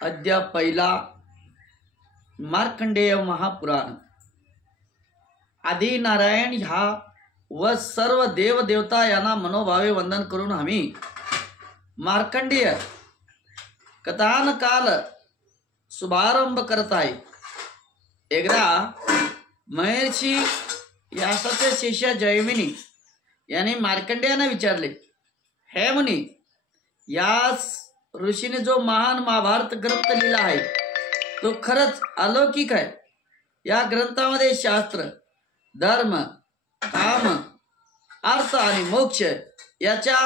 अद्या पहिला मार्कंडेय महापुराण आदि नारायण ह्या व सर्व देव देवता यांना मनोभावे वंदन करून आम्ही मार्कंडेय कथान काल शुभारंभ करत आहे। एकदा महर्षी व्यासाचे शिष्य जैमिनी यांनी मार्कंडेयाने विचारले, हे मुनी, यास ऋषीने जो महान महाभारत ग्रंथ लिहिला आहे तो खरंच अलौकिक आहे। या ग्रंथामध्ये शास्त्र, धर्म, काम, अर्थ आणि मोक्ष याच्या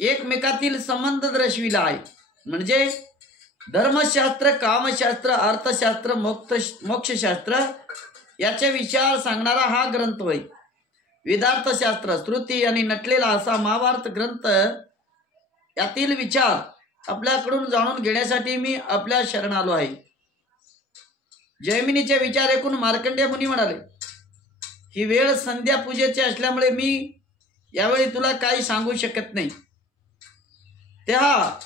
एकमेकातील संबंध दर्शविला आहे। म्हणजे धर्मशास्त्र, कामशास्त्र, अर्थशास्त्र, मोक्षशास्त्र याचे विचार सांगणारा हा ग्रंथ होय। वेदार्थशास्त्र, श्रुती आणि नटलेला असा महाभारत ग्रंथ यातील विचार आपल्याकडून जाणून घेण्यासाठी मी आपल्या शरण आलो आहे। जैमिनीचे विचार ऐकून मार्कंडेय मुनी म्हणाले, ही वेळ संध्या पूजेची असल्यामुळे मी यावेळी तुला काही सांगू शकत नाही। त्या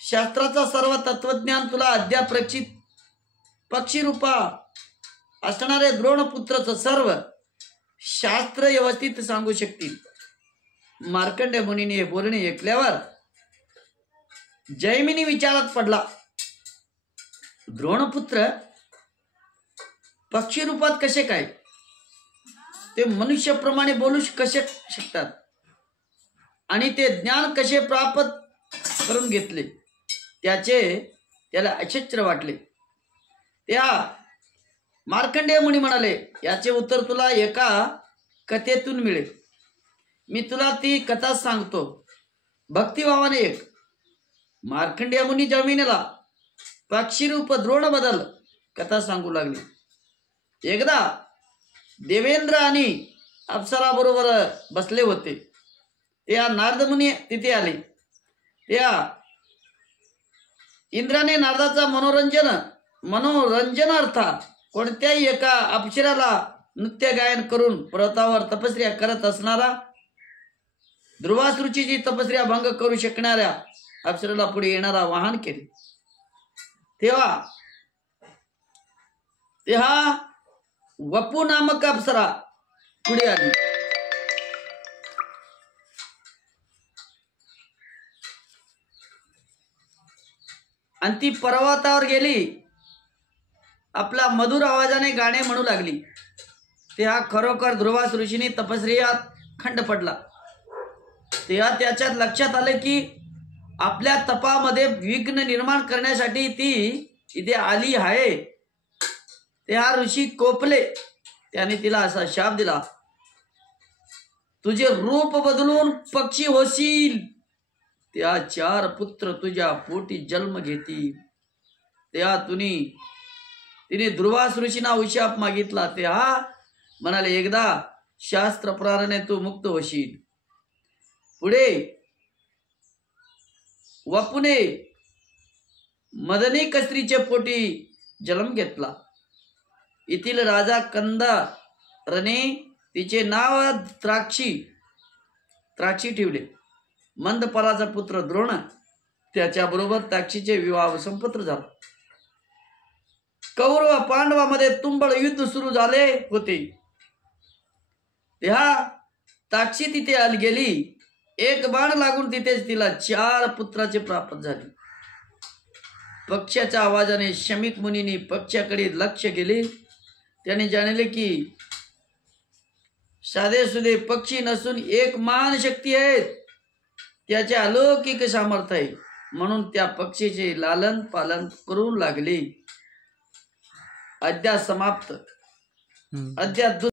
शास्त्राचा सर्व तत्वज्ञान तुला अद्याप पक्षीरूपा असणारे द्रोणपुत्रच सर्व शास्त्र व्यवस्थित सांगू शकतील। मार्कंडेय मुनीने हे बोलणे ऐकल्यावर जैमिनी विचारात पडला, द्रोणपुत्र पक्षी रूपात कसे काय? ते मनुष्याप्रमाणे बोलू कसे शकतात आणि ते ज्ञान कसे प्राप्त करून घेतले? त्याला आश्चर्य वाटले। त्या मार्कंडेय मुनी म्हणाले, याचे उत्तर तुला एका कथेतून मिळेल। मी तुला ती कथा सांगतो, भक्तिभावाने ऐक। मार्कंडेय मुनी जैमिनीला पक्षीरूप द्रोण बदल कथा सांगू लागले। एकदा देवेंद्र आणि अप्सरा बरोबर बसले होते। त्या नारद मुनी तिथे आले। त्या इंद्राने नारदाचा मनोरंजनार्थ कोणत्याही एका अप्सराला नृत्य गायन करून पर्वतावर तपस्या करत असणारा ध्रुवासृची तपस्या भंग करू शकणाऱ्या अप्सरेला पुढे येणारा आवाहन केले। तेव्हा वपू नामक अप्सरा पुढे आली। आणि ती पर्वतावर गेली, आपल्या मधुर आवाजाने गाणे म्हणू लागली। तेव्हा खरोखर ध्रुवास ऋषीने तपस्यात खंड पडला। तेव्हा त्याच्यात लक्षात आले की आपल्या तपामध्ये विघ्न निर्माण करण्यासाठी ती इथे आली आहे। तेव्हा ऋषी कोपले। त्याने तिला असा शाप दिला, तुझे रूप बदलून पक्षी होशील, त्या 4 पुत्र तुझ्या पोटी जन्म घेतील। तेव्हा तिने ध्रुवास ऋषींना उशाप मागितला। तेव्हा म्हणाले, एकदा शास्त्रप्रमाणे तू मुक्त होशील। पुढे वपुने मदनी कस्त्रीचे पोटी जन्म घेतला। येथील राजा कंदरने तिचे नाव त्राक्षी ठेवले। मंदपराचा पुत्र द्रोण त्याच्याबरोबर त्राक्षीचे विवाह संपत्र झाला। कौरव पांडवामध्ये तुंबळ युद्ध सुरू झाले होते। तेव्हा त्राक्षी तिथे आली गेली। एक बाण लागून तिथेच तिला 4 पुत्राचे प्राप्त झाले। पक्ष्याच्या आवाजाने शमीक मुनीने पक्ष्याकडे लक्ष केले। त्याने जाणले की साधेसुधे पक्षी नसून एक महान शक्ती आहे, त्याचे अलौकिक सामर्थ्य आहे। म्हणून त्या पक्षीचे लालन पालन करू लागले। अध्याय समाप्त। अध्याय